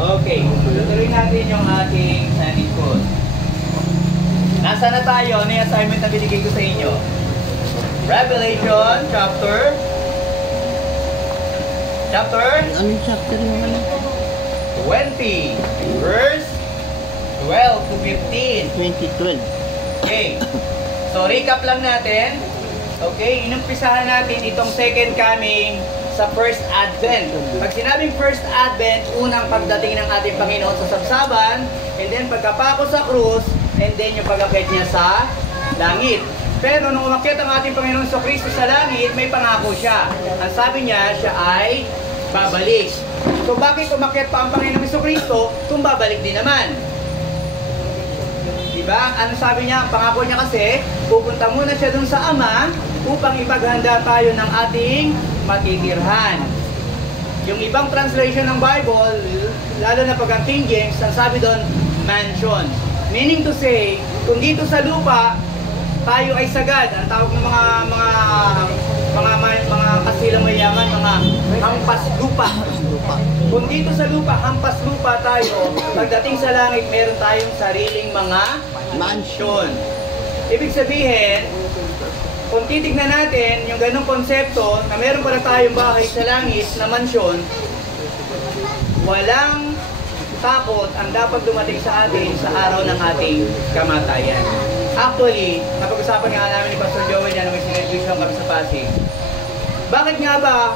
Okay, tutuloy natin yung ating Sunday school. Nasa na tayo? Ano yung assignment na binigay ko sa inyo? Revelation chapter? Ano yung chapter yung ano? 20, verse 12 to 15. 2012. Okay. So, recap lang natin. Okay, inumpisahan natin itong second coming sa first advent. Pag sinabing first advent, unang pagdating ng ating Panginoon sa sabsaban, and then pagkapako sa krus, and then yung pag-akit niya sa langit. Pero nung umakyat ang ating Panginoon sa Kristo sa langit, may pangako siya. Ang sabi niya, siya ay babalik. So bakit umakyat pa ang Panginoon sa Kristo kung babalik din naman? Diba? Ano sabi niya? Ang pangako niya kasi, pupunta muna siya dun sa Ama upang ipaghanda tayo ng ating matitirhan. Yung ibang translation ng Bible, lalo na pag ang King James, ang sabi doon, mansion. Meaning to say, kung dito sa lupa, tayo ay sagad. Ang tawag ng mga kasilang mayaman, mga hampas lupa. Kung dito sa lupa, hampas lupa tayo, pagdating sa langit, meron tayong sariling mga mansion. Ibig sabihin, kung titignan natin yung ganong konsepto na meron pala tayong bahay sa langit na mansyon, walang takot ang dapat dumating sa atin sa araw ng ating kamatayan. Actually, napag-usapan nga namin ni Pastor Joel yan na may sinedvision kami sa Pasig. Bakit nga ba,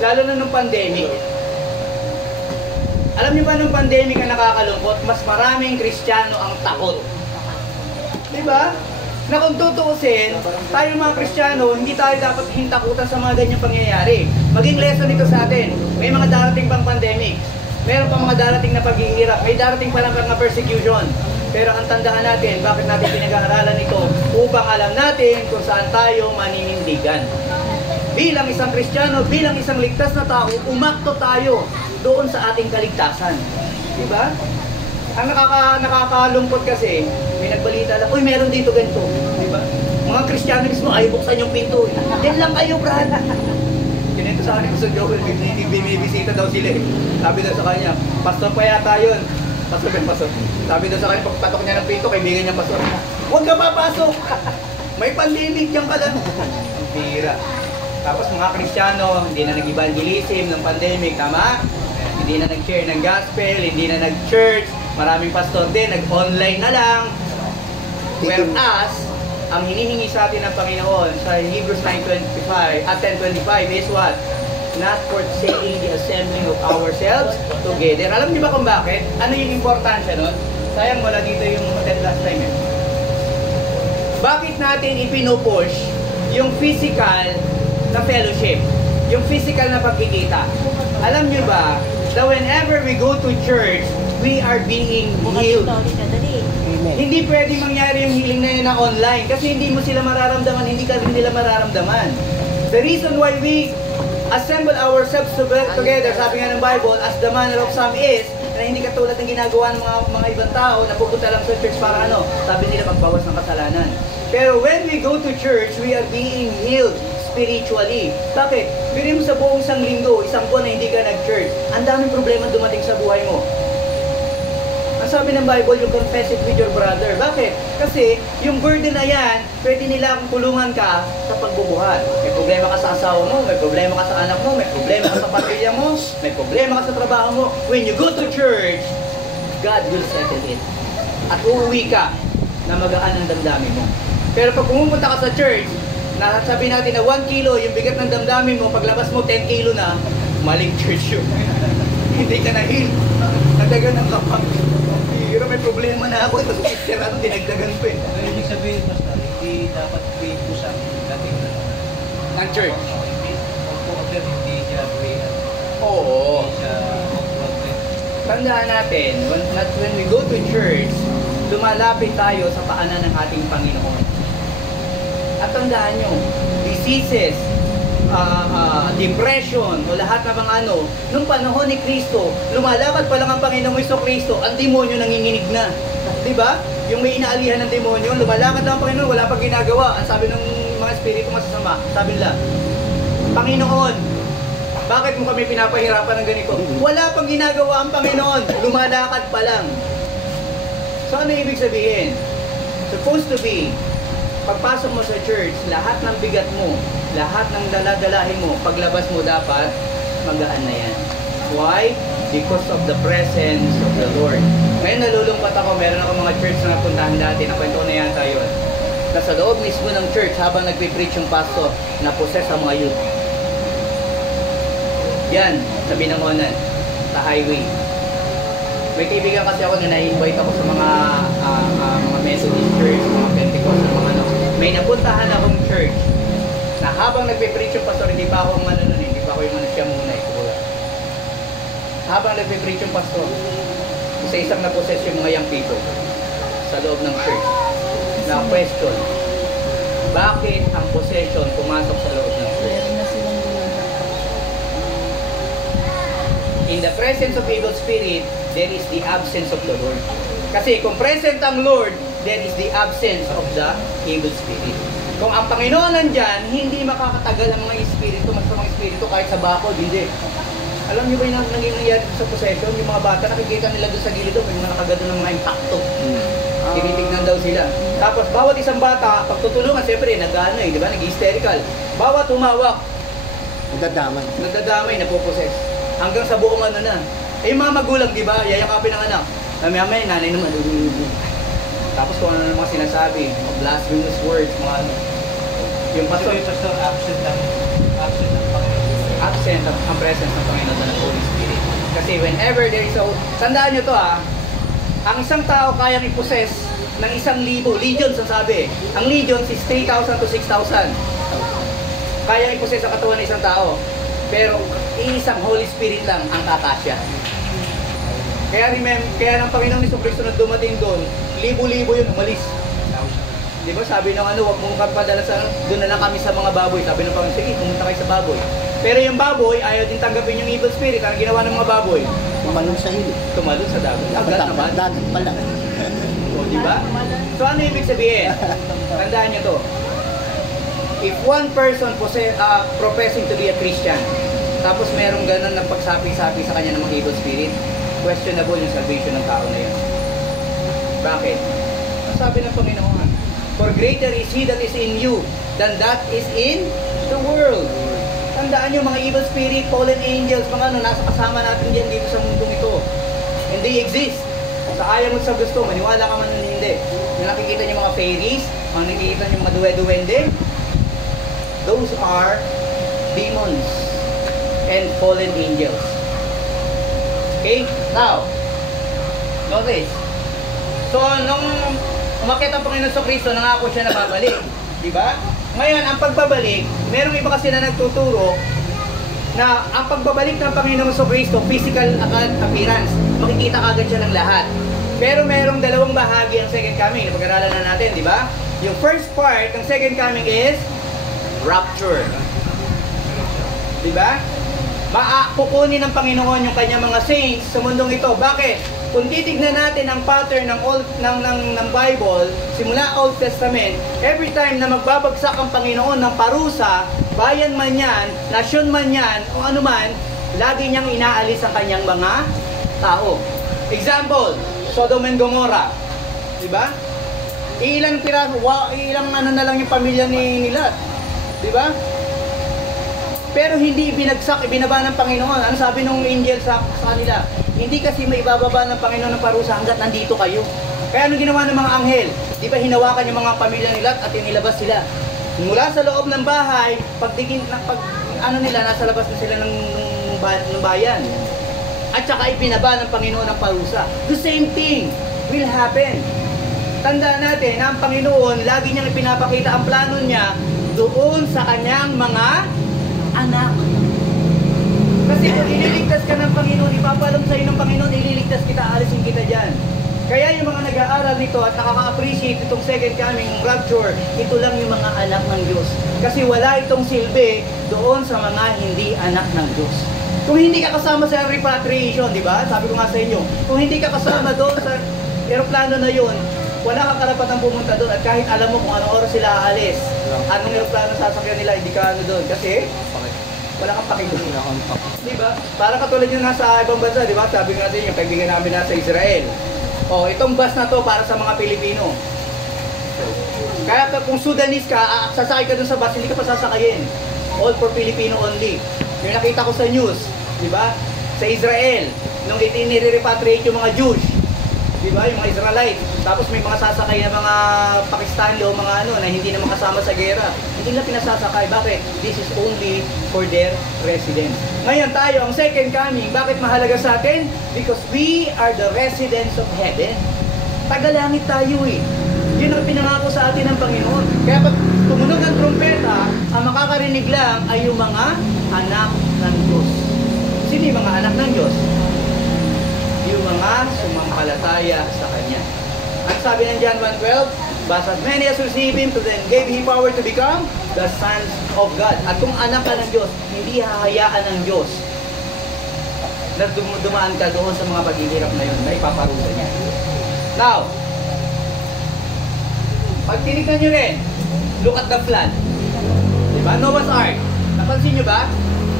lalo na nung pandemic, alam niyo ba nung pandemic ang nakakalungkot, mas maraming Kristiyano ang takot. Diba? Na kung tutuusin, tayo mga Kristiyano, hindi tayo dapat hintakutan sa mga ganyang pangyayari. Maging lesson ito sa atin. May mga darating pang pandemic. Meron pa mga darating na paghihirap. May darating pa lang mga persecution. Pero ang tandaan natin, bakit natin pinag-aaralan ito? Upang alam natin kung saan tayo maninindigan. Bilang isang Kristiyano, bilang isang ligtas na tao, umakto tayo doon sa ating kaligtasan. Diba? Ang nakakalungkot kasi, may nagbalita lang, uy, meron dito ganito. Diba? Mga Kristiyano mismo, ayaw buksan yung pinto. Diyan lang kayo, brad. Ganito sa akin, Pastor Joel, bumibisita daw sila. Sabi daw sa kanya, pastor pa yata yun. Pastor. Sabi daw sa kanya, pagpatok niya ng pinto, kaibigan niya, pastor. Huwag ka papasok! May pandemic dyan ka lang. Ang bira. Tapos mga Kristiyano, hindi na nag-evangelism ng pandemic, tama? Hindi na nag-share ng gospel, hindi na nag-church. Maraming pastor din, nag-online na lang. Whereas, ang hinihingi sa atin ng Panginoon sa Hebrews 9:25 at 10:25 is what? Not forsaking the assembling of ourselves together. Alam niyo ba kung bakit? Ano yung importansya nun? Sayang wala dito yung last time eh. Bakit natin ipinupush yung physical na fellowship? Yung physical na pagkikita? Alam niyo ba, that whenever we go to church, we are being healed. Hindi pwedeng mangyari yung healing na yun na online kasi hindi mo sila mararamdaman, hindi ka rin nila mararamdaman. The reason why we assemble ourselves together, sabi nga ng Bible, as the manner of some is, na hindi katulad ng ginagawa ng mga ibang tao na pupunta lang sa church para ano, sabi nila magbawas ng kasalanan. Pero when we go to church, we are being healed spiritually. Bakit? Bili mo sa buong isang linggo, isang buwan na hindi ka nag-church, ang daming problema dumating sa buhay mo. Ang sabi ng Bible, you confess it with your brother. Bakit? Kasi yung burden na yan, pwede nila kung kulungan ka sa pagbubuhat. May problema ka sa asawa mo, may problema ka sa anak mo, may problema ka sa pamilya mo, may problema ka sa trabaho mo. When you go to church, God will settle it. At uuwi ka na magaan ang damdamin mo. Pero pag pumunta ka sa church, nasabi natin na 1 kilo, yung bigat ng damdamin mo, paglabas mo 10 kilo na, maling church yun. Hindi ka na-heal. Nadagan ng kapag. Pero may problema na ako. Ito picture natin, dinagdagan ko eh. So, ibig sabihin, Pastor, hindi dapat grade ko sa dating ng church. Hindi siya grade. Oo. Hindi siya Tandaan natin, when we go to church, lumalapit tayo sa paanan ng ating Panginoon. At tandaan nyo, diseases, depression, o lahat na bang ano, nung panahon ni Kristo, lumalakad pa lang ang Panginoong Kristo, ang demonyo nanginginig na. Diba? Yung may inaalihan ng demonyo, lumalakad lang ang Panginoon, wala pang ginagawa. Ang sabi ng mga espiritu masasama, sabi nila, Panginoon, Bakit mo kami pinapahirapan ng ganito? Wala pang ginagawa ang Panginoon. Lumalakad pa lang. So ano ibig sabihin? Supposed to be, pagpasok mo sa church, lahat ng bigat mo, lahat ng daladalahin mo, paglabas mo dapat, magaan na yan. Why? Because of the presence of the Lord. Ngayon nalulungkot ako, meron ako mga church na napuntahan dati, nakwento na yata yun. Nasa loob mismo ng church, habang nagpipreach yung pastor, na-possess ang mga youth. Yan, sa Binangonan, sa highway. May kaibigan kasi ako na na-invite ako sa mga Methodist church, mga Pentecostal, mga ano. May napuntahan akong church na habang nagpipreach yung pastor, hindi pa ako ano nun, hindi pa ako yung ano siya muna eh. Habang nagpipreach yung pastor, isa-isang na-possess yung mga young people sa loob ng church. Na question, bakit ang possession pumasok sa loob ng church? In the presence of evil spirit, there is the absence of the Lord. Kasi kung present ang Lord, there is the absence of the evil spirit. Kung ang Panginoon nandyan, hindi makakatagal ang mga espiritu, masamang espiritu kahit sa bakod, hindi. Alam niyo ba yung nangyayari sa possession? Yung mga bata, nakikita nila doon sa gilid doon, may mga nakagado ng mga impacto. Tinitignan daw sila. Tapos bawat isang bata, pag tutulungan, siyempre, nag-ano eh, di ba? Nag-hysterical. Bawat humawak, nagdadamay, napoposes. Hanggang sa buong ano na. Eh yung mga magulang, di ba? Yayakapin ng anak. Mamaya, nanay naman. Tapos kung ano mga sinasabi, mga blasphemous words, mga ano. Yung pastor, absent ng Panginoon. Absent ang presence ng Panginoon ng Holy Spirit. Kasi whenever there is a... Tandaan nyo to ang isang tao kayang i-possess ng 1,000, legions ang sabi. Ang legions is 3,000 to 6,000. Kayang i-possess ang katawan ng isang tao. Pero isang Holy Spirit lang ang kakasya. Kaya ng Panginoon ni Kristo na dumating doon, libo-libo yun, umalis. Di ba sabi ng ano, huwag mong padala sa doon na lang kami sa mga baboy. Sabi ng Panginoon, sige, pumunta kayo sa baboy. Pero yung baboy, ayaw din tanggapin yung evil spirit. Ang ginawa ng mga baboy? Tumalon sa hilo. Tumalon sa dagat. Agad naman. Dagat pala. O, di ba? So ano ibig sabihin? Tandaan nyo to. If one person professing to be a Christian, tapos merong ganun na pagsapi-sapi sa kanya ng mga evil spirit, questionable yung salvation ng tao na yun. Bakit? Ang sabi ng Panginoon, for greater is He that is in you than that is in the world. Tandaan nyo, mga evil spirit, fallen angels, mga ano, nasa kasama natin yan dito sa mundong ito. And they exist. Sa ayaw mo sa gusto, maniwala ka man hindi. Yung nakikita nyo mga fairies, mga nakikita nyo mga duwe-duwende, those are demons and fallen angels. Okay? Now, notice. So, nung umakyat ang Panginoon sa Kristo, nangako siya na babalik. Diba? Ngayon, ang pagbabalik, merong iba kasi na nagtuturo na ang pagbabalik ng Panginoon sa Kristo, physical appearance, makikita kagad siya ng lahat. Pero merong dalawang bahagi ang second coming, napag-aralan na natin, di ba? Yung first part ng second coming is rapture. Di ba? Kukunin ng Panginoon yung kanyang mga saints sa mundong ito. Bakit? Kung titignan natin ang pattern ng Bible, simula Old Testament, every time na magbabagsak ang Panginoon ng parusa, bayan man yan, nasyon man yan, o ano man, lagi niyang inaalis ang kanyang mga tao. Example, Sodom and Gomorrah. Diba? Ilang ano na lang yung pamilya ni Lot. Diba? Pero hindi ibinagsak, ibinaba ng Panginoon. Ano sabi nung angel sa kanila? Hindi kasi may ibababa ng Panginoon ng parusa hanggat nandito kayo. Kaya anong ginawa ng mga anghel? Di ba hinawakan yung mga pamilya nila at inilabas sila? Mula sa loob ng bahay, nila, nasa labas na sila ng bayan. At saka ibinaba ng Panginoon ng parusa. The same thing will happen. Tandaan natin na ang Panginoon, lagi niyang ipinapakita ang plano niya doon sa kanyang mga anak. Kasi kung ililigtas ka ng Panginoon, ipapalong sa'yo ng Panginoon, ililigtas kita, alisin kita dyan. Kaya yung mga nag-aaral nito at nakaka-appreciate itong second coming, rapture, ito lang yung mga anak ng Diyos. Kasi wala itong silbi doon sa mga hindi anak ng Diyos. Kung hindi ka kasama sa repatriation, di ba? Sabi ko nga sa inyo, kung hindi ka kasama doon sa aeroplano na yun, wala kang karapatang pumunta doon at kahit alam mo kung anong oras sila aalis, anong aeroplano sasakyan nila, hindi ka ano doon. Kasi Wala kang pakialam. Wala kang pak. Di ba? Parang katulad yung nasa ibang bansa, di ba? Sabi nga natin yung kaibigan namin nasa Israel. Oh, itong bus na to para sa mga Pilipino. Kaya kung Sudanese ka, sasakay ka dun sa bus, hindi ka pa sasakayin. All for Filipino only. Yung nakita ko sa news, di ba? Sa Israel, nung nire-repatriate yung mga Jews, di ba? Yung mga Israelites. Tapos may mga sasakay na mga Pakistani o mga ano na hindi naman kasama sa gera. Hindi nila pinasasakay. Bakit? This is only for their residents. Ngayon tayo, ang second coming, bakit mahalaga sa atin? Because we are the residents of heaven. Tagalangit tayo eh. Yun ang pinangako sa atin ng Panginoon. Kaya pag tumunog ang trumpeta, ang makakarinig lang ay yung mga anak ng Diyos. Sino yung mga anak ng Diyos? Yung mga sumampalataya sa Kanya. At sabi ng John 1:12, but as many as receive Him, to them gave Him power to become the sons of God. At kung anak ka ng Diyos, hindi hahayaan ng Diyos na dumaan ka doon sa mga paghihirap na yun, na ipaparusa niya. Now, pag tinignan nyo rin, look at the flood. Diba? Noah's Ark. Napansin nyo ba?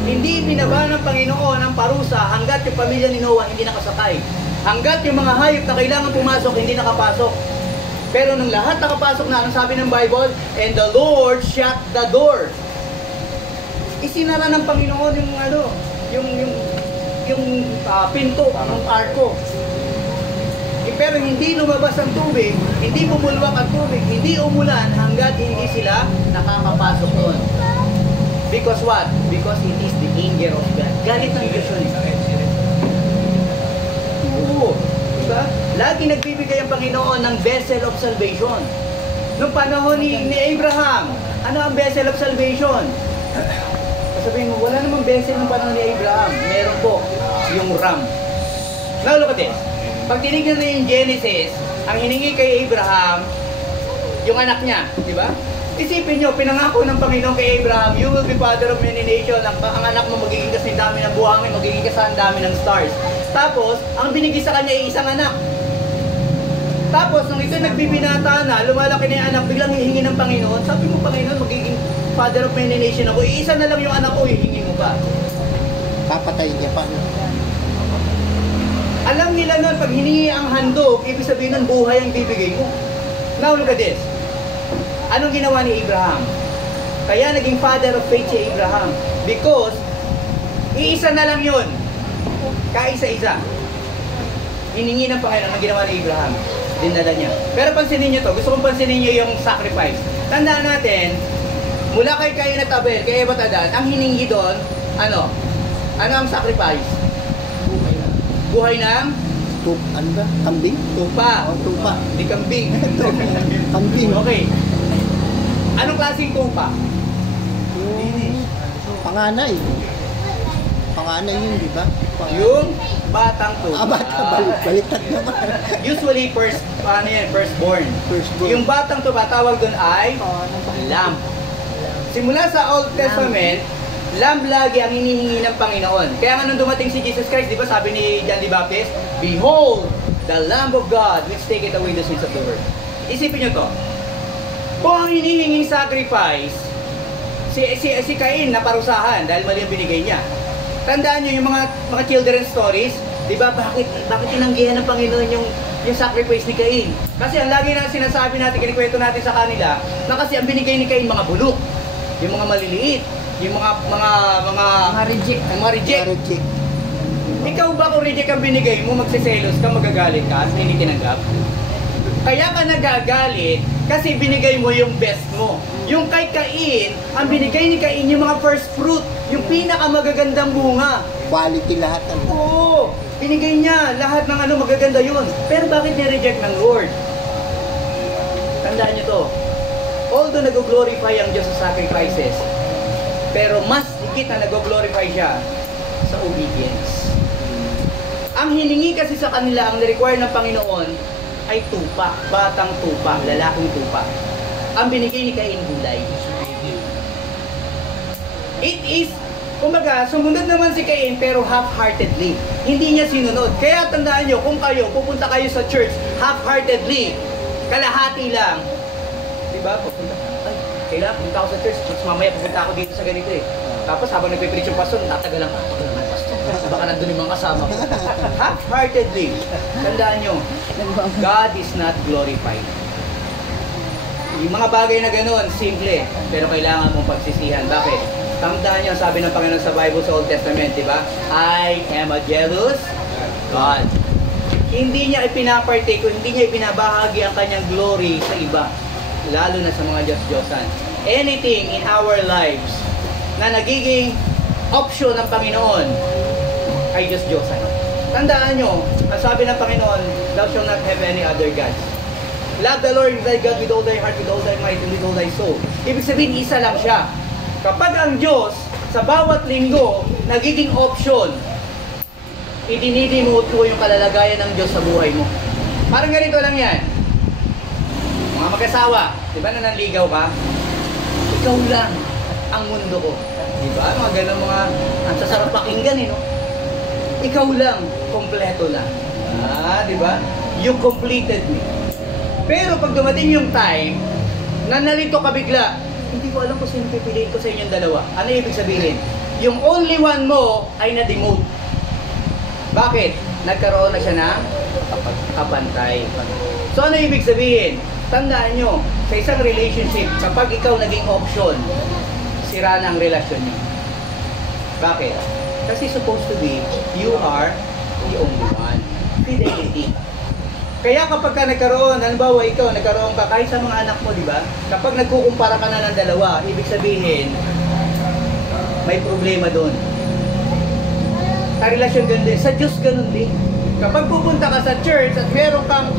Hindi binaba ng Panginoon ang parusa hanggat yung pamilya ni Noah hindi nakasakay. Hanggat yung mga hayop na kailangan pumasok, hindi nakapasok. Pero nung lahat nakapasok na, ang sabi ng Bible, and the Lord shut the door. Isinara ng Panginoon yung ano, yung pinto ng arko. Pero hindi lumabas ang tubig, hindi bumulwak ang tubig, hindi umulan hanggat hindi sila nakakapasok doon. Because what? Because it is the anger of God. Galit ng Diyos yun. Oo. Diba? Lagi nagbibigay ang Panginoon ng vessel of salvation. Noong panahon ni Abraham, ano ang vessel of salvation? Sabihin mo, wala namang vessel ng panahon ni Abraham. Meron po, yung ram. Now look at this. Pag tinignan na yung Genesis, ang hiningi kay Abraham, yung anak niya, di ba? Isipin nyo, pinangako ng Panginoon kay Abraham, you will be father of many nations, ang anak mo magiging kasing dami ng buhangin, magiging kasing dami ng stars. Tapos, ang binigay sa kanya ay isang anak. Tapos, nung ito nagbibinata na, lumalaki na yung anak, biglang hihingi ng Panginoon, sabi mo, Panginoon, magiging father of many nations ako, iisa na lang yung anak ko, hihingi mo pa. Papatay niya pa. Alam nila nun, pag hiningi ang handog, ibig sabihin nun, buhay ang bibigay mo. Now, look at this. Anong ginawa ni Abraham? Kaya naging father of faith si Abraham. Because, iisa na lang yun. Kaisa-isa. Hiningi ng Panginoon ang ginawa ni Abraham. Dinala niya. Pero pansinin niyo to. Gusto kong pansinin niyo yung sacrifice. Tandaan natin, mula kay Cain at Abel, kay Eva at Adan, ang hiningi doon, ano? Ano ang sacrifice? Buhay ng? Ano ba? Kambing? Tupa. Oh, tupa. Di kambing. Kambing. Okay. Anong klaseng tupa? Panganay. Panganay yun, di ba? Yung batang tupa. Bata, baliktad naman. Usually, firstborn. Firstborn. Yung batang tupa, tawag doon ay lamb. Simula sa Old Testament, lamb lagi ang hinihingi ng Panginoon. Kaya nga nung dumating si Jesus Christ, di ba sabi ni John the Baptist, behold, the Lamb of God which taketh away the sins of the world. Isipin nyo to. Kung ang hinihinging sacrifice, si Cain na parusahan dahil mali ang binigay niya. Tandaan nyo yung mga children's stories, di ba? Bakit tinanggihan ng Panginoon yung sacrifice ni Cain? Kasi ang lagi na sinasabi natin, kinikwento natin sa kanila, na kasi ang binigay ni Cain mga bulok, yung mga maliliit, yung mga reject. Ikaw ba kung reject ang binigay mo, magsiselos ka, magagalit ka, at hindi tinanggap? Kaya ka nagagalit kasi binigay mo yung best mo. Yung kay Cain, ang binigay ni Cain yung mga first fruit, yung pinakamagagandang bunga. Quality lahat. Oo, binigay niya lahat ng magaganda yun. Pero bakit ni-reject ng Lord? Tandaan niyo to. Although nag-glorify ang Diyos sa sacrifices, pero mas higit na nag-glorify siya sa obedience. Ang hiningi kasi sa kanila, ang ni-require ng Panginoon ay tupa, batang tupa, lalaking tupa. Ang binigay ni Cain gulay. It is, kumbaga, sumunod naman si Cain pero half-heartedly. Hindi niya sinunod. Kaya tandaan nyo, kung kayo, pupunta kayo sa church half-heartedly, kalahati lang. Diba? Pupunta, ay, kailangan punta ako sa church, mas mamaya pupunta ako dito sa ganito eh. Tapos habang nagpipreach yung pastor, tatagalan ka, pastor. Baka nandun yung mga kasama ko. Half-heartedly. Tandaan nyo, God is not glorified. Yung mga bagay na gano'n, simple, pero kailangan mong pagsisihan. Bakit? Tandaan nyo, sabi ng Panginoon sa Bible sa Old Testament, di ba? I am a jealous God. Hindi niya ipinapartake o hindi niya ipinabahagi ang kanyang glory sa iba, lalo na sa mga Diyos-Diyosan. Anything in our lives na nagiging option ng Panginoon ay Diyos-Diyosan. Tandaan nyo, ang sabi ng Panginoon, thou shalt not have any other gods. Love the Lord thy God with all thy heart, with all thy might, and with all thy soul. Ibig sabihin, isa lang siya. Kapag ang Diyos, sa bawat linggo, nagiging option, idinidimot ko yung kalalagayan ng Diyos sa buhay mo. Parang ganito lang yan. Mga mag-asawa, di ba nananligaw ka? Ikaw lang ang mundo ko. Di ba? Mga ganun mga, ang sasarap pakinggan no? Ikaw lang, kompleto lang. Di ba? You completed me. Pero pag dumating yung time, na nalito ka bigla, hindi ko alam kung sino pipiliin ko sa inyong dalawa. Ano ibig sabihin? Yung only one mo ay na-demote. Bakit? Nagkaroon na siya ng kapantay. So ano ibig sabihin? Tandaan nyo, sa isang relationship, kapag ikaw naging option, sira na ang relasyon nyo. Bakit? Kasi supposed to be, you are the only one. Fidelity. Kaya kapag ka nagkaroon, halimbawa ikaw, nagkaroon ka kahit sa mga anak mo, di ba? Kapag nagkukumpara ka na ng dalawa, ibig sabihin, may problema doon. Sa relasyon ganun din, sa Diyos ganun din. Kapag pupunta ka sa church at meron kang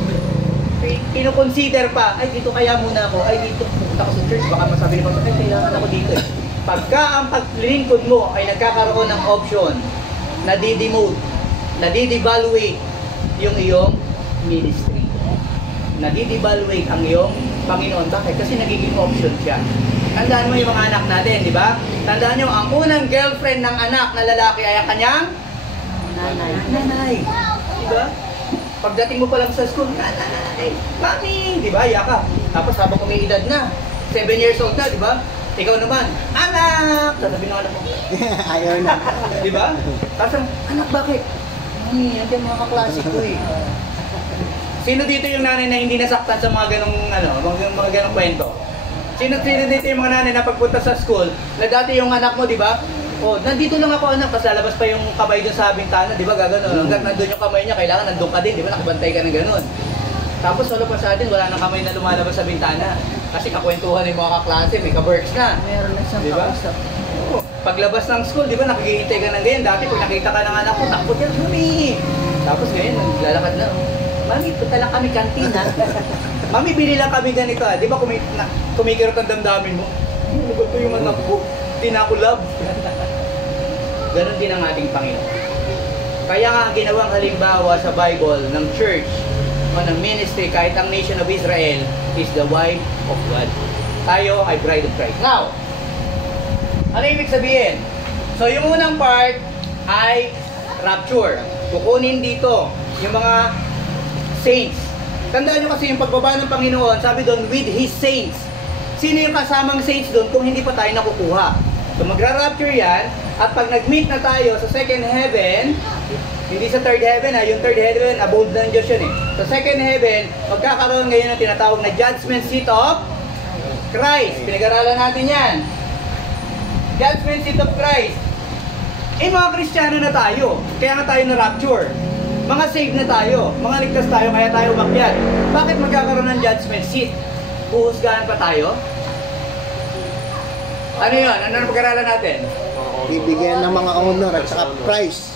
kinukonsider pa, ay dito kaya muna ako, ay dito pupunta ko sa church, baka masabi ni Pastor, ay kailangan ako dito eh. Pagka ang paglingkod mo ay nagkakaroon ng option, nadidemote, nadidevaluate yung iyong ministry. Nadidevaluate ang iyong Panginoon. Bakit? Kasi nagiging option siya. Tandaan mo yung mga anak natin, di ba? Tandaan nyo, ang unang girlfriend ng anak na lalaki ay ang kanyang nanay. Di ba? Pagdating mo pa lang sa school, nanay, mami, di ba? Yaka. Tapos habang umiidad na, 7 years old na, di ba? Ikaw naman, anak! Sasabihin ng anak mo. Ayaw na. Di ba? Tapos, anak, bakit? Mami, yan din mga kaklase ko eh. Sino dito yung nanay na hindi nasaktan sa mga ganong, mga ganong kwento? Sino dito yung mga nanay na pagpunta sa school, na dati yung anak mo, di ba? Oh, nandito lang ako anak, kasi lalabas pa yung kamay doon sa bintana, di ba? Gano'n. Hanggang nandun yung kamay niya, kailangan nandun ka din, di ba? Nakabantay ka ng gano'n. Tapos wala pa sa atin, wala nang kamay na lumalabas sa bintana. Kasi kakwentuhan yung mga kaklase, may ka-works na. Meron na siyang diba? kausap. Oo. Paglabas ng school, di ba? Nakikihintay ka ng ganyan. Dati pag nakita ka ng anak ko, takot yan, Mami! Tapos ganyan, naglalakad na. Mami, punta lang kami kantina. Mami, bili lang kami ganito. Di ba kumikirot ang damdamin mo? Ano ba ito yung anak ko? Di na ako love. Ganon din ang ating Panginoon. Kaya nga, ginawang halimbawa sa Bible ng church o ng ministry, kahit ang nation of Israel is the wife of God. Tayo ay bride of Christ. Now, ano ibig sabihin? So, yung unang part ay rapture. Kukunin dito yung mga saints. Tandaan nyo kasi yung pagbaba ng Panginoon, sabi doon, with His saints. Sino yung kasamang saints doon kung hindi pa tayo nakukuha? So magra-rapture yan, at pag nag-meet na tayo sa second heaven, hindi sa third heaven yung third heaven, abode ng Diyos yun eh. Sa second heaven, magkakaroon ngayon ng tinatawag na judgment seat of Christ. Pinag-aralan natin yan. Judgment seat of Christ. Mga Kristiyano na tayo, kaya nga tayo na-rapture. Mga saved na tayo, mga ligtas tayo, kaya tayo umakyat. Bakit magkakaroon ng judgment seat? Huhusgahan pa tayo? Ano yun? Ano na pag-aralan natin? Bibigyan ng mga honor at saka prize.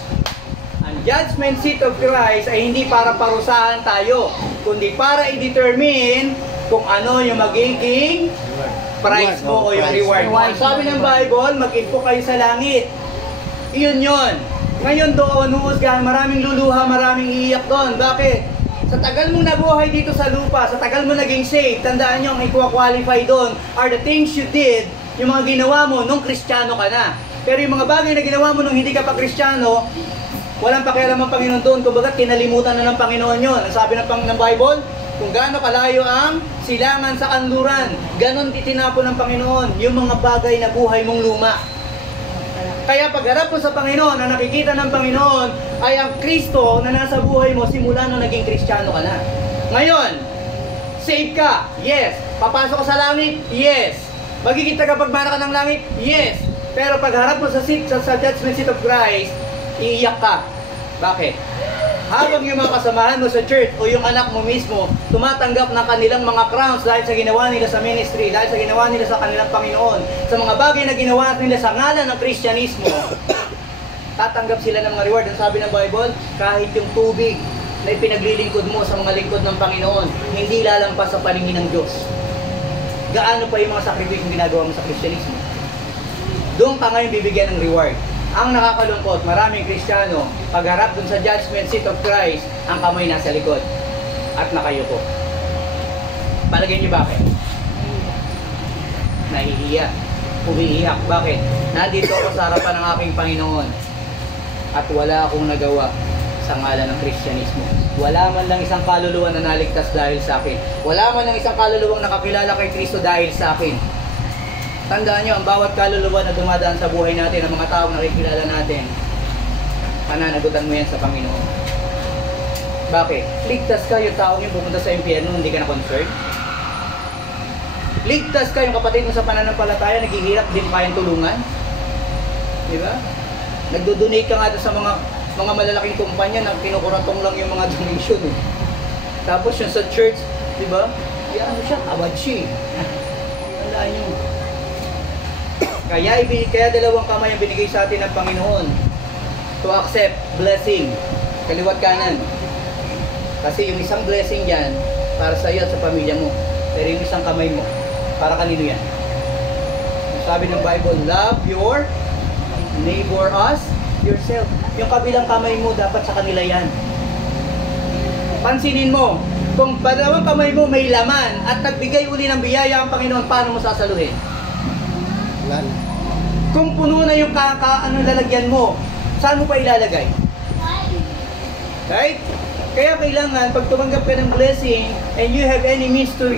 Ang judgment seat of Christ ay hindi para parusahan tayo, kundi para i-determine kung ano yung magiging prize mo o yung reward mo. Ang sabi ng Bible, mag-info kayo sa langit. Iyon yun. Ngayon doon, huhusgahan, maraming luluha, maraming iiyak doon. Bakit? Sa tagal mong nabuhay dito sa lupa, sa tagal mo naging saved, tandaan nyo, ang i-qualify doon are the things you did, yung mga ginawa mo nung Kristiyano ka na. Pero yung mga bagay na ginawa mo nung hindi ka pa Kristiyano, walang pakialam ang Panginoon doon. Kumbaga, kinalimutan na ng Panginoon yun. Ang sabi ng Bible, kung gaano kalayo ang silangan sa kanluran, ganon itinapon ng Panginoon yung mga bagay na buhay mong luma. Kaya pagharap mo sa Panginoon, na nakikita ng Panginoon ay ang Kristo na nasa buhay mo simula nung naging Kristiyano ka na. Ngayon, save ka? Yes. Papasok ka sa langit? Yes. Magiging tagapagmana ka ng langit? Yes. Pero pagharap mo sa judgment seat of Christ, iiyak ka. Bakit? Habang yung mga kasamahan mo sa church o yung anak mo mismo tumatanggap ng kanilang mga crowns dahil sa ginawa nila sa ministry, dahil sa ginawa nila sa kanilang Panginoon, sa mga bagay na ginawa nila sa ngalan ng Kristyanismo, tatanggap sila ng mga reward. Ang sabi ng Bible, kahit yung tubig na ipinaglilingkod mo sa mga lingkod ng Panginoon, hindi lalampas sa paningin ng Diyos. Gaano pa yung mga sakripisyo ginagawa mo sa Kristyanismo? Doon ka ngayon bibigyan ng reward. Ang nakakalungkot, maraming Kristiyano, pagharap dun sa judgment seat of Christ, ang kamay nasa likod at nakayuko. Palagay niyo bakit? Nahihiya, umiiyak. Bakit? Nandito ako sa harapan ng aking Panginoon at wala akong nagawa sa ngalan ng Kristyanismo. Wala man lang isang kaluluwa na naligtas dahil sa akin. Wala man lang isang kaluluwang nakakilala kay Kristo dahil sa akin. Tandaan nyo, ang bawat kaluluwa na dumadaan sa buhay natin, ang mga taong nakikilala natin, pananagutan mo yan sa Panginoon. Bakit? Ligtas ka yung taong yung pupunta sa impyerno, hindi ka na concerned. Ligtas ka yung kapatid mo sa pananampalataya, naghihirap, din pa yung tulungan. Di ba? Nagdo-donate ka nga sa mga malalaking kumpanya na kinukuratong lang yung mga donation. Eh. Tapos yung sa church, di ba? Ano siya? Awadshi. Wala nyo. Kaya dalawang kamay ang binigay sa atin ng Panginoon to accept blessing, kaliwat kanan. Kasi yung isang blessing dyan, para sa iyo at sa pamilya mo. Pero yung isang kamay mo, para kanino yan? Sabi ng Bible, love your neighbor as yourself. Yung kabilang kamay mo, dapat sa kanila yan. Pansinin mo, kung dalawang kamay mo may laman at nagbigay uli ng biyaya ang Panginoon, paano mo sasaluhin? Kung puno na yung lalagyan mo, saan mo pa ilalagay? Right? Kaya kailangan, pag tumanggap ka ng blessing and you have any means to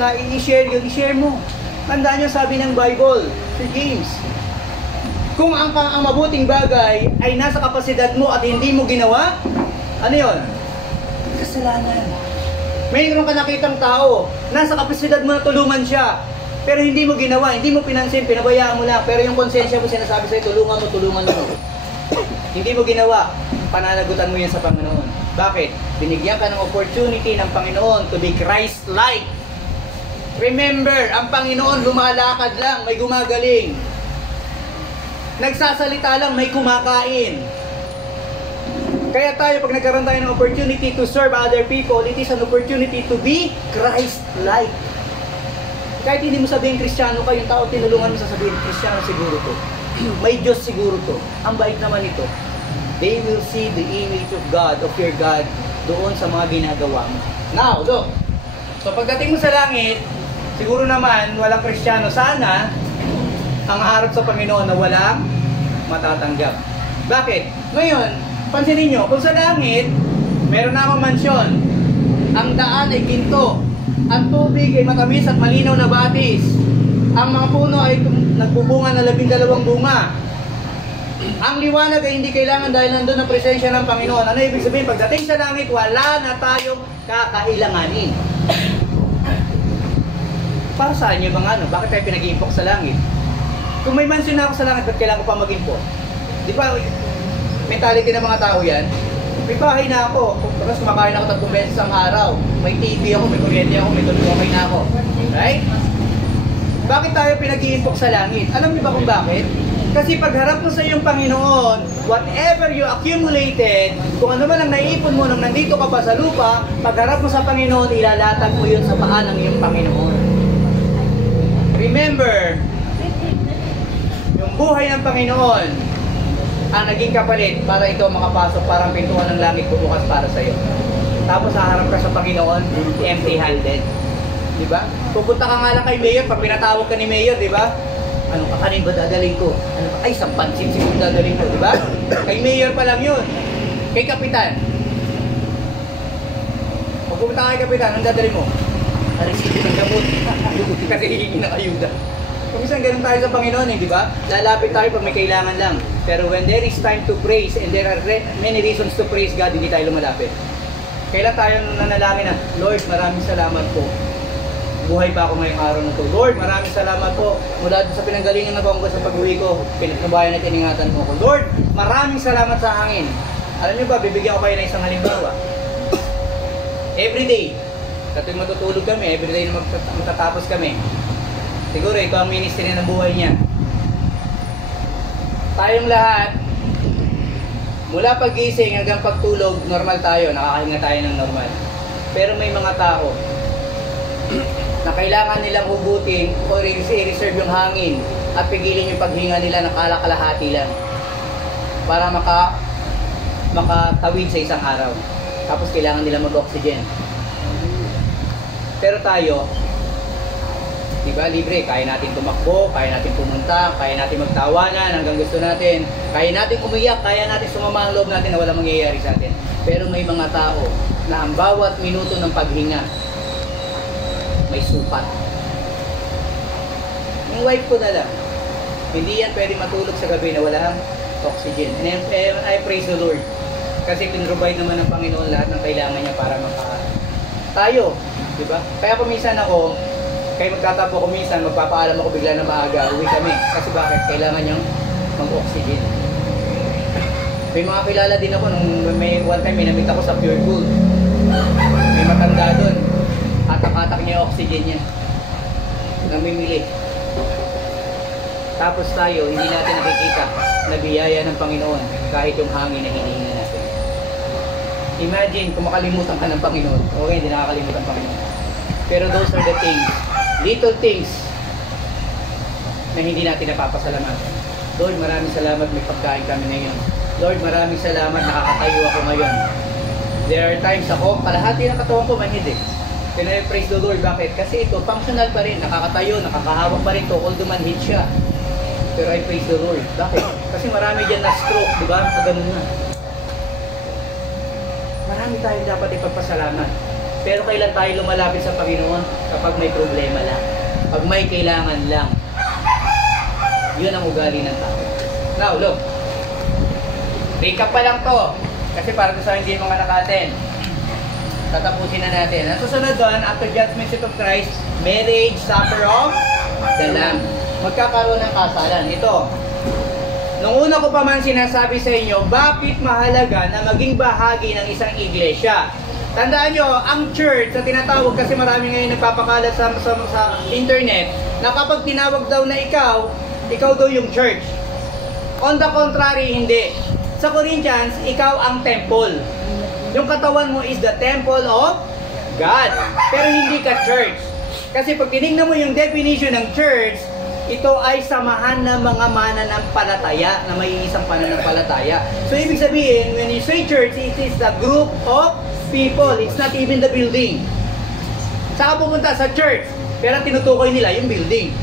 na i-share yun, i-share mo. Tandaan nyo, sabi ng Bible, si James, kung ang mabuting bagay ay nasa kapasidad mo at hindi mo ginawa, ano yun? Kasalanan. Mayroon ka nakitang tao, nasa kapasidad mo na tulungan siya, pero hindi mo ginawa, hindi mo pinansin, pinabayaan mo lang. Pero yung konsensya mo sinasabi sa'yo, tulungan mo. Hindi mo ginawa, pananagutan mo yan sa Panginoon. Bakit? Binigyan ka ng opportunity ng Panginoon to be Christ-like. Remember, ang Panginoon lumalakad lang, may gumagaling. Nagsasalita lang, may kumakain. Kaya tayo, pag nagkaroon tayo ng opportunity to serve other people, it is an opportunity to be Christ-like. Kahit hindi mo sabihin Kristiyano ka, yung tao tinulungan mo sasabihin, Kristiyano siguro to. May Diyos siguro to. Ang bait naman ito. They will see the image of God, of your God, doon sa mga ginagawa mo. Now, look. So pagdating mo sa langit, siguro naman walang Kristiyano. Sana ang harap sa Panginoon na walang matatanggap. Bakit? Ngayon, pansinin nyo, kung sa langit, meron na akong mansyon. Ang daan ay ginto. Ang tubig ay matamis at malinaw na batis. Ang mga puno ay nagbubunga na 12 bunga. Ang liwanag ay hindi kailangan dahil nandun ang presensya ng Panginoon. Ano ibig sabihin? Pagdating sa langit, wala na tayong kakailanganin. Para saan nyo bang ano? Bakit tayo pinag-iimpok sa langit? Kung may mansion na ako sa langit, ba't kailangan ko pa mag-impok? Di ba, mentality ng mga tao yan? May bahay na ako, tapos kumakain ako 3 beses ang araw. May TV ako, may kuryente ako, may tulog okay na ako. Right? Bakit tayo pinag-iimpok sa langit? Alam niyo ba kung bakit? Kasi pagharap mo sa iyong Panginoon, whatever you accumulated, kung ano man ang naiipon mo nung nandito ka pa sa lupa, pagharap mo sa Panginoon, ilalatag mo yun sa paa ng iyong Panginoon. Remember, yung buhay ng Panginoon, ang naging kapalit para ikaw makapasok, parang pintuan ng langit bubukas para sa iyo. Tapos haharap ka sa Panginoon, empty-handed. Di ba? Pupunta ka nga lang kay Mayor, pag pinatawag ka ni Mayor, di ba? Ano ka, kanin ba dadalhin ko? Ano ka? Ay, isang pansin siguro dadalhin ko, di ba? Kay Mayor pa lang yun. Kay Kapitan. Pag pupunta ka kay Kapitan, anong dadalhin mo? Resito ng gamot. Kasi hihingi ng ayuda. Minsan ganun tayo sa Panginoon di ba? Lalapit tayo pag may kailangan lang. Pero when there is time to praise and there are many reasons to praise God, hindi tayo lumalapit. Kailan tayo nanalangin na, Lord, maraming salamat po. Buhay pa ako ngayong araw na to. Lord, maraming salamat po. Mula sa pinanggalingan na ko sa pag-uwi ko, pinagnabayan at iningatan mo ko. Lord, maraming salamat sa hangin. Alam niyo ba, bibigyan ko kayo ng isang halimbawa. Everyday, katuwing matutulog kami, everyday na magtatapos kami. Siguro ito ang ministry ng buhay niya. Tayong lahat, mula paggising hanggang pagtulog, normal tayo, nakakahinga tayo ng normal. Pero may mga tao na kailangan nilang hugutin o i-reserve yung hangin at pigilin yung paghinga nila ng kalakalahati lang para makatawid sa isang araw. Tapos kailangan nila mag-oxygen. Pero tayo, di ba, libre, kaya natin tumakbo, kaya natin pumunta, kaya natin magtawanan hanggang gusto natin, kaya natin umiyak, kaya natin sumama ang loob natin na walang mangyayari sa atin. Pero may mga tao na ang bawat minuto ng paghinga may supat. Yung wife ko na lang, hindi yan pwede matulog sa gabi na walang oxygen. And I praise the Lord. Kasi pinrovide naman ng Panginoon lahat ng kailangan niya para tayo, di ba? Kaya minsan ako, kaya magtatapo ko minsan, magpapaalam ako bigla na maaga, uwi kami. Kasi bakit? Kailangan niyang mag-oxygen. May mga kilala din ako, nung may one time may namit ako sa Pure Gold. May matanda doon. Atak-atak niya yung oxygen niya. Namimili. Tapos tayo, hindi natin nakikita na biyaya ng Panginoon kahit yung hangin na hinihinga natin. Imagine kung makalimutan ka ng Panginoon. Okay, hindi nakakalimutan ng Panginoon. Pero those are the things, little things na hindi natin napapasalamatan. Lord, maraming salamat may pagkain kami ngayon. Lord, maraming salamat nakakatayo ako ngayon. There are times ako, kalahati ng katawan ko manhid eh. Can I praise the Lord? Bakit? Kasi ito, functional pa rin, nakakatayo, nakakahawak pa rin to, although manhid siya. Pero I praise the Lord. Bakit? Kasi marami dyan na stroke, di ba? Ganun na. Marami tayo dapat ipagpasalamat. Pero kailan tayo lumalapit sa Panginoon? Kapag may problema lang. Pag may kailangan lang. Yun ang ugali ng tao. Now, look. Recap pa lang to. Kasi para sa hindi mga anak natin. Tatapusin na natin. Ang susunod doon, after judgment seat of Christ, marriage, supper of the Lamb. Magkakaroon ng kasalan. Ito. Nung una ko pa man sinasabi sa inyo, bakit mahalaga na maging bahagi ng isang iglesia? Tandaan nyo, ang church na tinatawag, kasi marami ngayon nagpapakalat sa internet, na kapag tinawag daw na ikaw daw yung church. On the contrary, hindi. Sa Corinthians, ikaw ang temple. Yung katawan mo is the temple of God. Pero hindi ka church. Kasi pag tinignan mo yung definition ng church, ito ay samahan ng mga mananampalataya na may isang pananampalataya. So, ibig sabihin, when you say church, it is the group of people. It's not even the building. Saka pupunta sa church, pero tinutukoy nila yung building.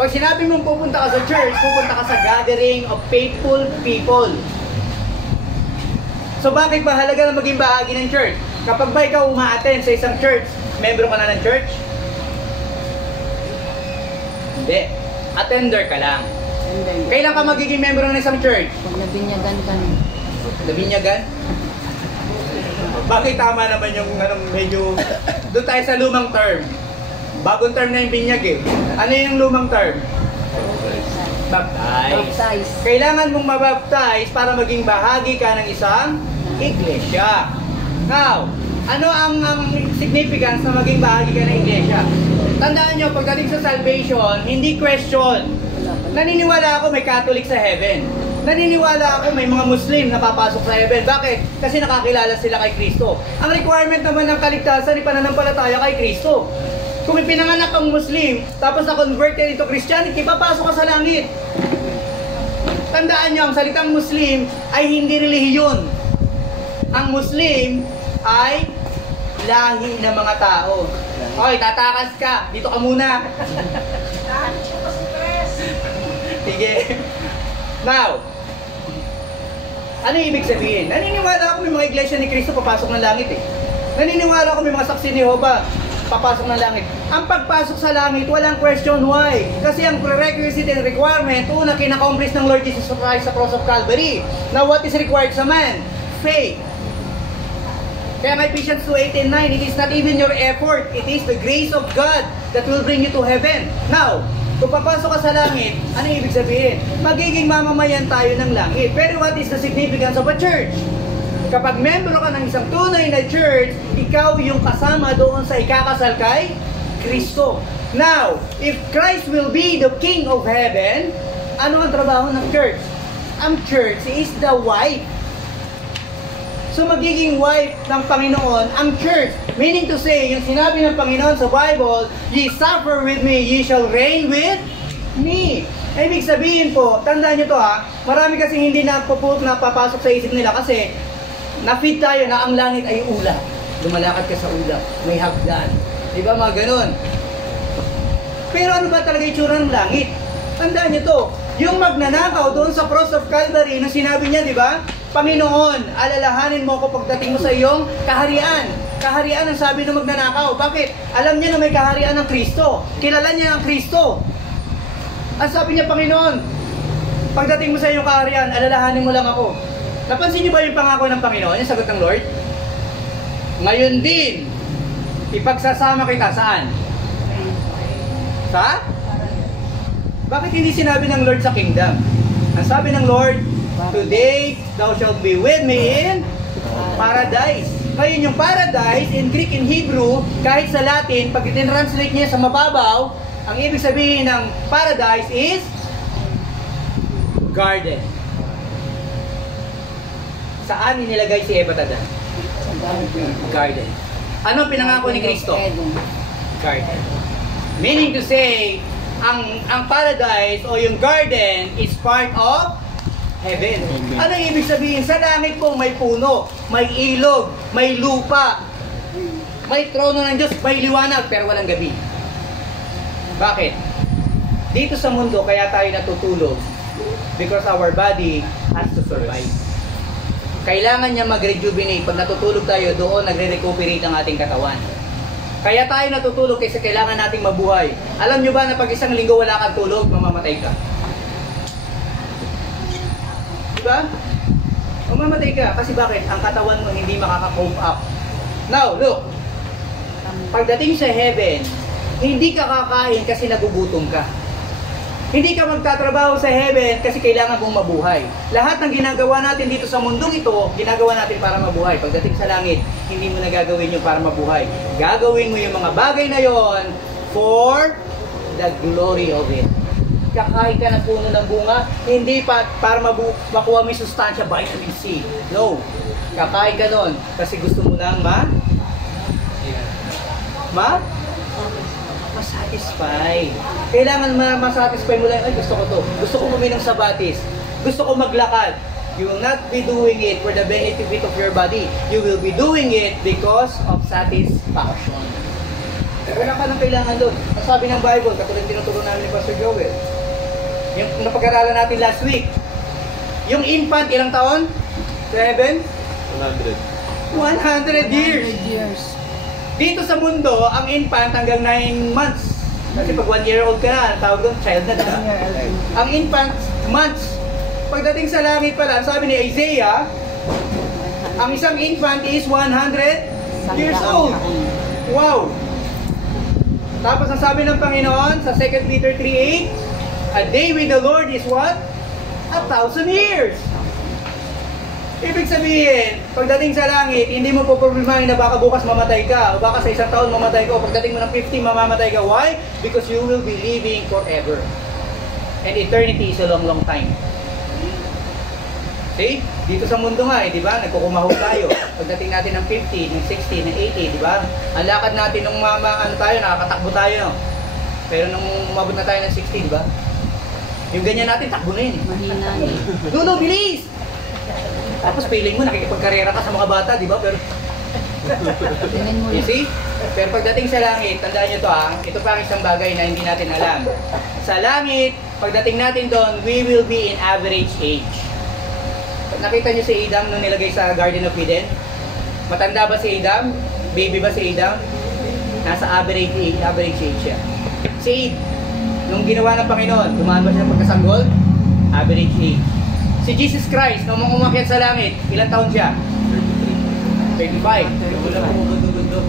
Pag sinabi mong pupunta ka sa church, pupunta ka sa gathering of faithful people. So, bakit ba halaga na maging bahagi ng church? Kapag ba ikaw uma-attend sa isang church, membro ka na ng church? Hindi. Attender ka lang. Kailan ka magiging member ng isang church? Pag nabinyagan ka na. Nabinyagan? Bakit tama naman yung medyo... Doon tayo sa lumang term. Bagong term na yung binyag eh. Ano yung lumang term? Baptize. Kailangan mong mabaptize para maging bahagi ka ng isang iglesia. Now, ano ang significance na maging bahagi ka ng iglesia? Tandaan nyo, pagdating sa salvation, hindi question. Naniniwala ako may Catholic sa heaven. Naniniwala ako may mga Muslim na papasok sa heaven. Bakit? Kasi nakakilala sila kay Kristo. Ang requirement naman ng kaligtasan ay pananampalataya kay Kristo. Kung may pinanganak kang Muslim, tapos na-convert ka into Christianity, papasok ka sa langit. Tandaan nyo, ang salitang Muslim ay hindi relihiyon. Ang Muslim ay lahi ng mga tao. Okay, tatakas ka. Dito ka muna. Sige. Now, ano ibig sabihin? Naniniwala ako may mga iglesia ni Kristo papasok ng langit eh. Naniniwala ako may mga saksi ni Jehovah papasok ng langit. Ang pagpasok sa langit, walang question why. Kasi ang prerequisite and requirement, una, kinakomplis ng Lord Jesus Christ sa cross of Calvary. Now, what is required sa man? Faith. Kaya may Ephesians 2:8 and 9, it is not even your effort, it is the grace of God that will bring you to heaven. Now, kung papasok ka sa langit, ano ibig sabihin? Magiging mamamayan tayo ng langit. Pero what is the significance of a church? Kapag membro ka ng isang tunay na church, ikaw yung kasama doon sa ikakasal kay Kristo. Now, if Christ will be the King of Heaven, ano ang trabaho ng church? Ang church is the wife. So magiging wife ng Panginoon ang church. Meaning to say, yung sinabi ng Panginoon sa Bible, ye suffer with me, ye shall reign with me. Ibig sabihin po, tandaan nyo to ha, marami kasing hindi napapasok sa isip nila kasi na-feed tayo na ang langit ay ulap. Lumalakad ka sa ulap, may hagdan. Di ba mga ganun? Pero ano ba talaga itsura ng langit? Tandaan nyo to, yung magnanakaw doon sa cross of Calvary, nung sinabi niya, di ba? Panginoon, alalahanin mo ako pagdating mo sa iyong kaharian. Kaharian ang sabi ng magnanakaw. Bakit? Alam niya na may kaharian ng Kristo. Kilala niya ang Kristo. Ang sabi niya, Panginoon, pagdating mo sa iyong kaharian, alalahanin mo lang ako. Napansin niyo ba yung pangako ng Panginoon, yung sagot ng Lord? Ngayon din, ipagsasama kita saan? Sa? Bakit hindi sinabi ng Lord sa kingdom? Ang sabi ng Lord, today thou shalt be with me in paradise. Ngayon yung paradise in Greek and Hebrew, kahit sa Latin, pag i-translate niya sa mababaw, ang ibig sabihin ng paradise is garden. Saan inilagay si Eva Tadan? Garden. Ano pinangako ni Kristo? Garden. Meaning to say, ang paradise o yung garden is part of heaven. Ano ibig sabihin? Sa langit po may puno, may ilog, may lupa, may trono ng Diyos, may liwanag, pero walang gabi. Bakit? Dito sa mundo, kaya tayo natutulog because our body has to survive. Kailangan niya mag-rejuvenate. Pag natutulog tayo, doon nagre-recuperate ang ating katawan. Kaya tayo natutulog kasi kailangan nating mabuhay. Alam nyo ba na pag isang linggo wala kang tulog, mamamatay ka? Diba? Mamamatay ka. Kasi bakit? Ang katawan mo hindi makaka-cope up. Now, look. Pagdating sa heaven, hindi ka kakain kasi nagugutom ka. Hindi ka magtatrabaho sa heaven kasi kailangan mong mabuhay. Lahat ng ginagawa natin dito sa mundong ito, ginagawa natin para mabuhay. Pagdating sa langit, hindi mo na gagawin yun para mabuhay. Gagawin mo yung mga bagay na yon for the glory of it. Kakain ka ng puno ng bunga, hindi para makuha mo yung sustansya, vitamin C. No. Kakain ka nun kasi gusto mo lang masatisfy. Kailangan masatisfy mo lang, ay gusto ko to. Gusto ko uminom sa batis. Gusto ko maglakad. You will not be doing it for the benefit of your body. You will be doing it because of satisfaction. Wala ka nang kailangan doon. Ang sabi ng Bible, katulad tinuturo namin ni Pastor Joel, yung napag-aralan natin last week, yung infant, ilang taon? 7? 100 years. Dito sa mundo, ang infant hanggang 9 months. Kasi pag 1 year old ka na, ang tawag doon, child na diba? Ang infant, months. Pagdating sa langit pala, sabi ni Isaiah, ang isang infant is 100 years old. Wow! Tapos ang sabi ng Panginoon sa 2 Peter 3:8, a day with the Lord is what? 1,000 years. Ibig sabihin, pagdating sa langit, hindi mo po problemahin na baka bukas mamatay ka, o baka sa isang taon mamatay ka, o pagdating mo ng 50, mamamatay ka. Why? Because you will be living forever. And eternity is a long, long time. See? Dito sa mundo nga, di ba? Nagkukumahog tayo. Pagdating natin ng 50, ng 60, ng 80, di ba? Ang lakad natin nung nakakatakbo tayo. Pero nung umabot na tayo ng 60, di ba? Yung ganyan natin, takbo na yun. Mahina eh. Dulo, bilis! Tapos feeling mo, nakikipagkarera ka sa mga bata, di ba? Pero, you see? Pero pagdating sa langit, tandaan nyo to ito pa ang isang bagay na hindi natin alam. Sa langit, pagdating natin doon, we will be in average age. Nakita nyo si Adam nung nilagay sa Garden of Eden? Matanda ba si Adam? Baby ba si Adam? Nasa average age siya. Si Eve, nung ginawa ng Panginoon, dumaan ba siya ng pagkasanggol? Average age. Si Jesus Christ, nung umakyat sa langit, ilang taon siya? 35. Wala po gundo-gundo.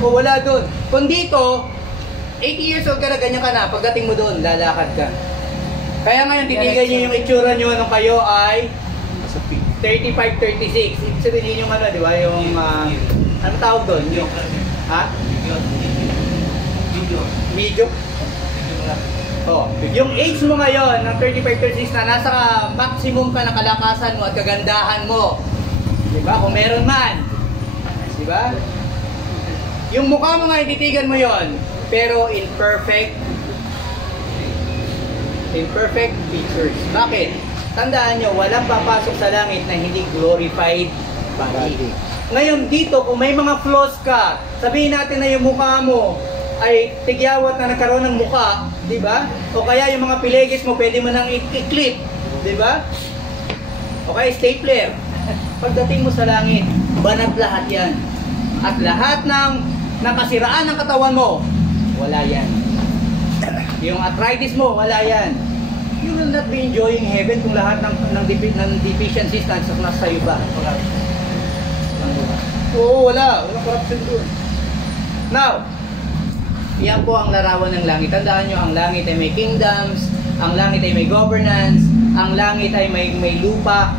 O wala doon. Kung dito, 80 years old ka na, ganyan ka na. Pagdating mo doon, lalakad ka. Kaya ngayon, titigan niyo yung itsura niyo nung kayo ay 35, 36. Ibig sabihin yung ano, di ba? Yung, ano tawag doon? Yung, ha? Video? Oh, yung age mo ngayon ng 35, 36 na nasa maximum ka ng kalakasan mo at kagandahan mo. Di ba? Kung meron man. Di ba? Yung mukha mo nga, titigan mo yon, pero imperfect features. Bakit? Tandaan nyo, walang papasok sa langit na hindi glorified body. Ngayon dito, kung may mga flaws ka, sabihin natin na yung mukha mo ay tigyawat na nagkaroon ng mukha, di ba? O kaya yung mga pilegis mo, pwede mo nang i-clip, di ba? O kaya stapler. Pagdating mo sa langit, banat lahat yan. At lahat ng nakasiraan ng katawan mo, wala yan. Yung arthritis mo, wala yan. You will not be enjoying heaven kung lahat ng deficiencies na nasa iyo ba. Oo, wala. Walang corruption doon. Now, yan po ang larawan ng langit. Tandaan nyo, ang langit ay may kingdoms, ang langit ay may governance, ang langit ay may lupa,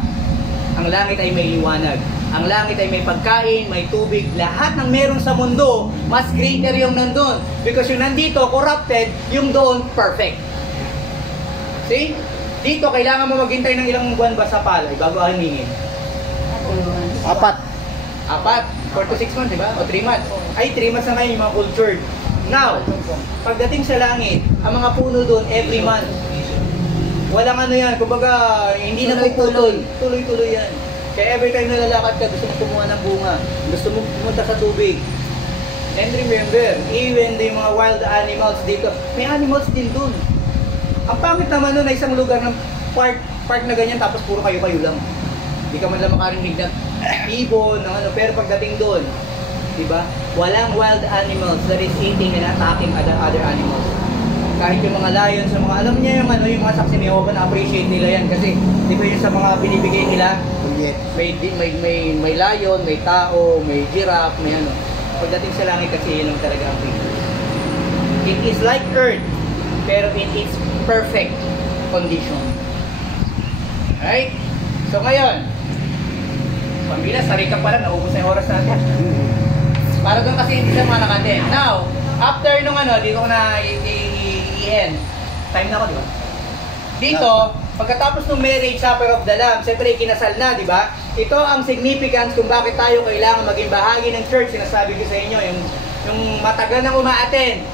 ang langit ay may liwanag. Ang langit ay may pagkain, may tubig, lahat ng meron sa mundo, mas greater yung nandun. Because yung nandito, corrupted, yung doon, perfect. See? Dito, kailangan mo maghintay ng ilang buwan ba sa palay bago ahimingin? 4. 4 to 6 months, di ba? O 3 months. Ay, 3 months na ngayon yung mga cultured. Now, pagdating sa langit, ang mga puno doon, every month. Walang ano yan, kumbaga, hindi na puputol. Tuloy-tuloy yan. Kaya every time na lalakad ka, gusto mo kumuha ng bunga, gusto mo pumunta sa tubig. And remember, even yung mga wild animals dito, may animals din dun. Ang pangit naman nun ay isang lugar ng park na ganyan, tapos puro kayo-kayo lang. Hindi ka man lang makarinig ng ibon, ng ano, pero pagdating dun, diba? Walang wild animals that is eating and attacking other animals. Kahit yung mga lions, yung mga, alam niya yung ano, yung mga saksi ni Jehovah, na-appreciate nila yan kasi di ba yun sa mga binibigay nila, may lion, may tao, may giraffe, may ano. Pagdating sa langit kasi yun ang talaga ang picture. It is like earth, pero in its perfect condition. Right? So ngayon, pamila, sarika pa lang, naubos na yung oras natin. Para doon kasi hindi sa mga nakatin. Now, after nung ano, dito ko na i-end. Time na ako, di ba? Dito, pagkatapos ng marriage supper of the Lamb, siyempre kinasal na, di ba? Ito ang significance kung bakit tayo kailangan maging bahagi ng church. Sinasabi ko sa inyo, yung matagal nang umaattend.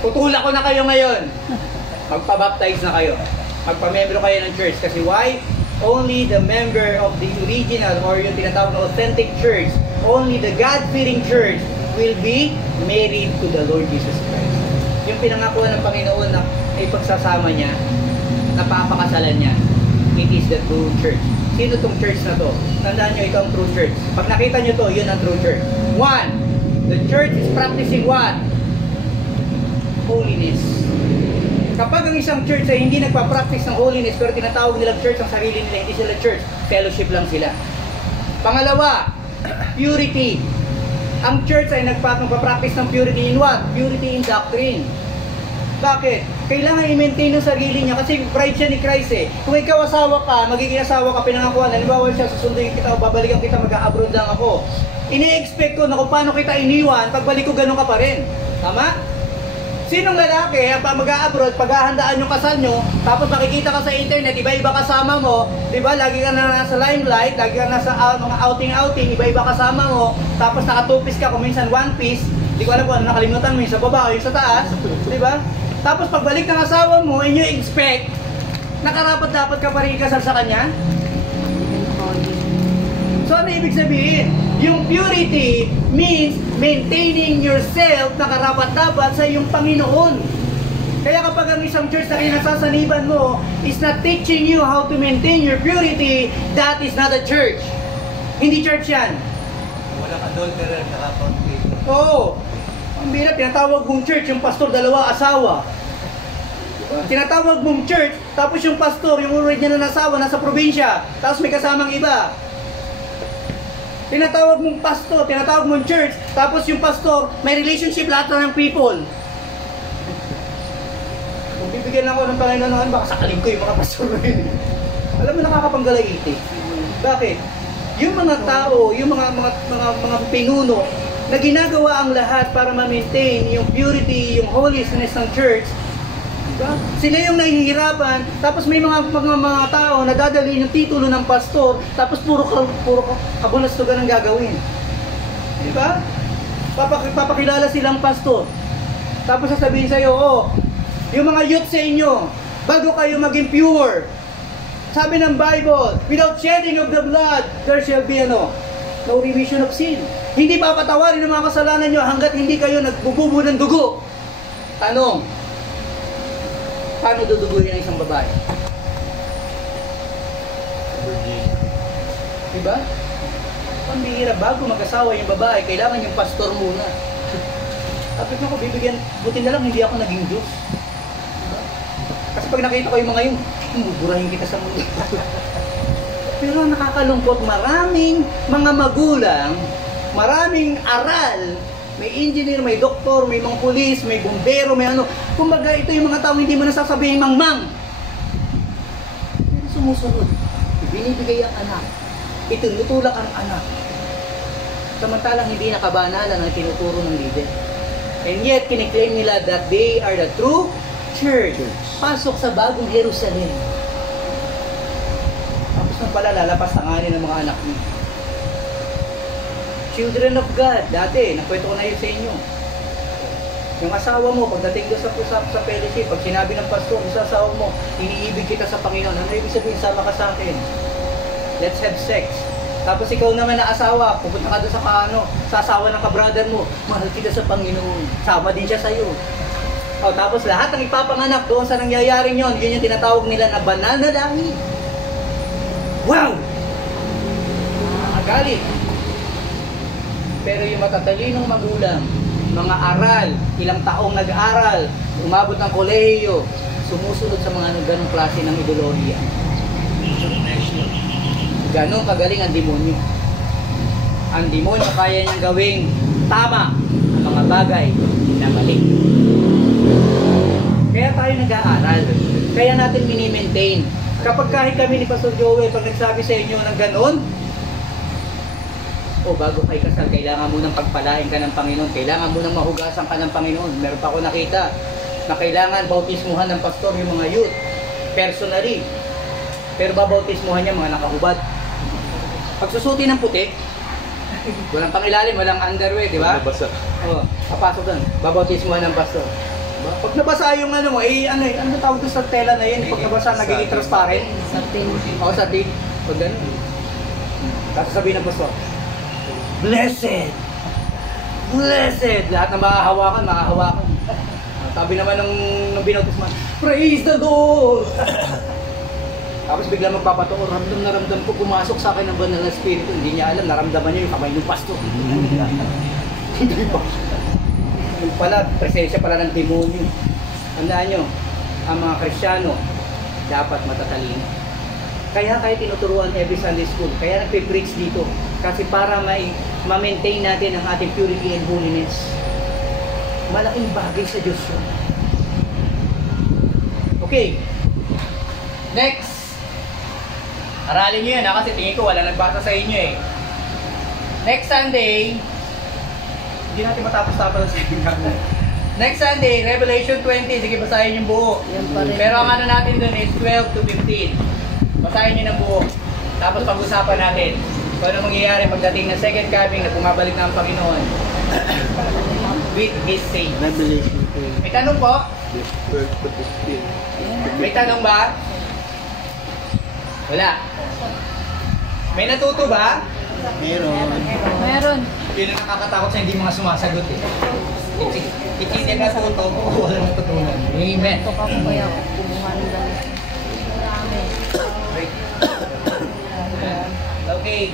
Tutulak ko na kayo ngayon. Magpabaptize na kayo. Magpamembro kayo ng church. Kasi why? Only the member of the original or yung tinatawag na authentic church, only the God-fearing church will be married to the Lord Jesus Christ. Yung pinangakuan ng Panginoon na ipagsasama niya, napapakasalan niya, it is the true church. Sino tong church na to? Tandaan nyo, ito ang true church. Pag nakita nyo to, yun ang true church. 1. The church is practicing what? Holiness. Kapag ang isang church ay hindi nagpa-practice ng holiness pero tinatawag nilang church ang sarili nila, hindi sila church, fellowship lang sila. Pangalawa, purity. Ang church ay nagpa-practice ng purity in what? Purity in doctrine. Bakit? Kailangan i-maintain ng sarili niya kasi bride siya ni Christ eh. Kung ikaw asawa ka, magiging asawa ka, pinangakuan, halimbawa siya, susunduin kita o babalikan kita, mag-abroad lang ako. Ini-expect ko na kung paano kita iniwan, pagbalik ko ganun ka pa rin. Tama? Sinong lalaki, pag mag-a-abroad, paghahandaan yung kasal nyo, tapos makikita ka sa internet, iba-iba kasama mo, di ba? Lagi ka na nasa limelight, lagi ka nasa mga outing-outing, iba-iba kasama mo, tapos nakatupis ka, kung minsan one piece, di ko alam kung ano nakalimutan mo, yung sa baba o yung sa taas, di ba? Tapos pagbalik ng asawa mo, and you expect, nakarapat-dapat ka pa rin ikasal sa kanya? So ano ibig sabihin? Yung purity means maintaining yourself na karapat-dapat sa iyong Panginoon. Kaya kapag ang isang church na kinasasaniban mo is not teaching you how to maintain your purity, that is not a church. Hindi church yan. Walang adulterer, nakakonflict. Oo. Ang bira, tinatawag mong church, yung pastor, 2 asawa. Tinatawag mong church, tapos yung pastor, yung original na asawa, nasa probinsya, tapos may kasamang iba. Tinatawag mong pastor, tinatawag mong church, tapos yung pastor, may relationship lahat na ng people. Kung bibigyan ako ng Panginoon, baka sakalin ko yung mga pastor na yun. Alam mo, nakakapanggalagiti. Bakit? Yung mga tao, yung mga pinuno, na ginagawa ang lahat para ma-maintain yung purity, yung holiness ng church, diba? Sila yung nahihirapan, tapos may mga tao na dadalhin yung titulo ng pastor, tapos puro kabulastugan ang gagawin. Diba? Papakilala silang pastor. Tapos sasabihin sa'yo, oh, yung mga youth sa inyo, bago kayo maging pure, sabi ng Bible, without shedding of the blood, there shall be no remission of sin. Hindi papatawarin ng mga kasalanan nyo hanggat hindi kayo nagbububo ng dugo. Tanong, paano duduguhin ang isang babae? Diba? Pambihira, bago mag-asawa yung babae, kailangan yung pastor muna. Tapos ako, bibigyan, buti na lang hindi ako naging Diyos. Diba? Kasi pag nakita ko yung mga yun, buburahin kita sa mundo. Pero nakakalungkot, maraming mga magulang, maraming aral, may engineer, may doktor, may mga pulis, may bombero, may ano. Kumbaga, ito yung mga tao hindi mo nasasabihin mangmang. Pero sumusunod. Binibigay ang anak. Itinutulak ang anak. Samantalang hindi nakabanalan ang tinuturo ng leader. And yet, kiniklaim nila that they are the true church. Pasok sa bagong Jerusalem. Tapos nang pala, lalapas tanganin ng mga anak niyo. Children of God, dati, nakwento ko na yun sa inyo. Yung asawa mo, pagdating doon sa fellowship, pag sinabi ng pastor, sa asawa mo, iniibig kita sa Panginoon. Ano ibig sabihin, sama ka sa akin? Let's have sex. Tapos ikaw naman na asawa, pupunta ka doon sa asawa ng kabrother mo, mahal kita sa Panginoon. Sama din siya sa'yo. O, tapos lahat ng ipapanganak doon sa nangyayaring yun, yun yung tinatawag nila na banal na langit. Wow! Agalit. Pero yung matatalinong magulang, mga aral, ilang taong nag-aral, umabot ng kolehiyo, sumusunod sa mga ganong klase ng ideolohiya. Ganon kagaling ang demonyo. Ang demonyo kaya niyang gawing tama ang mga bagay na mali. Kaya tayo nag-aaral. Kaya natin mini-maintain. Kapag kahit kami ni Pastor Joel, pag nagsabi sa inyo ng ganon, o bago kayo kasal, kailangan mo nang pagpalain ka ng Panginoon. Kailangan mo nang mahugasan ka ng Panginoon. Meron pa ako nakita na kailangan bautismuhan ng pastor yung mga youth. Personally. Pero babautismuhan niya mga nakahubad. Pagsusuti ng puti, walang pangilalim, walang underwear, di ba? Nabasa. O, papasok doon. Babautismuhan ng pastor. Diba? Pag nabasa yung ano mo, ano tawag doon sa tela na yun? Pag nabasa, nagiging transparent. Satin. O, satin. Pag gano'n. Tapos sabihin ng pastor, Blessed! Blessed! Lahat ng makahawakan. Sabi naman ng binautisman, Praise the Lord! Tapos bigla magpapatuon, ramdam ko pumasok sa akin ng banal na spirito. Hindi niya alam, naramdaman niya yung kamay ng pastor. Hindi pa. Yung pala, presensya pala ng demonyo. Tandaan nyo, ang mga Kristiyano, dapat matatalino. Kaya tinuturuan every Sunday school. Kaya nagpe-preach dito. Kasi para ma-maintain natin ang ating purity and holiness. Malaking bagay sa Diyos yun. Okay. Next. Aralin nyo yan ha, kasi tingin ko wala nagbasa sa inyo eh. Next Sunday, hindi natin matapos-tapos sa inyo. Next Sunday, Revelation 20. Sige, basahin yung buo. Pero ang ano natin dun is 12 to 15. Basahin nyo ng buo. Tapos pag-usapan natin kung ano mangyayari pagdating ng second coming na bumabalik na ang Panginoon with His saints. Revelation 20. May tanong po? 12 to 15. May tanong ba? Wala. May natuto ba? Meron. Yun ang nakakatakot sa hindi mga sumasagot eh. It's hindi natuto o wala natutunan. Amen. Ito ka ko kaya kumuha ng damit. Marami. Okay.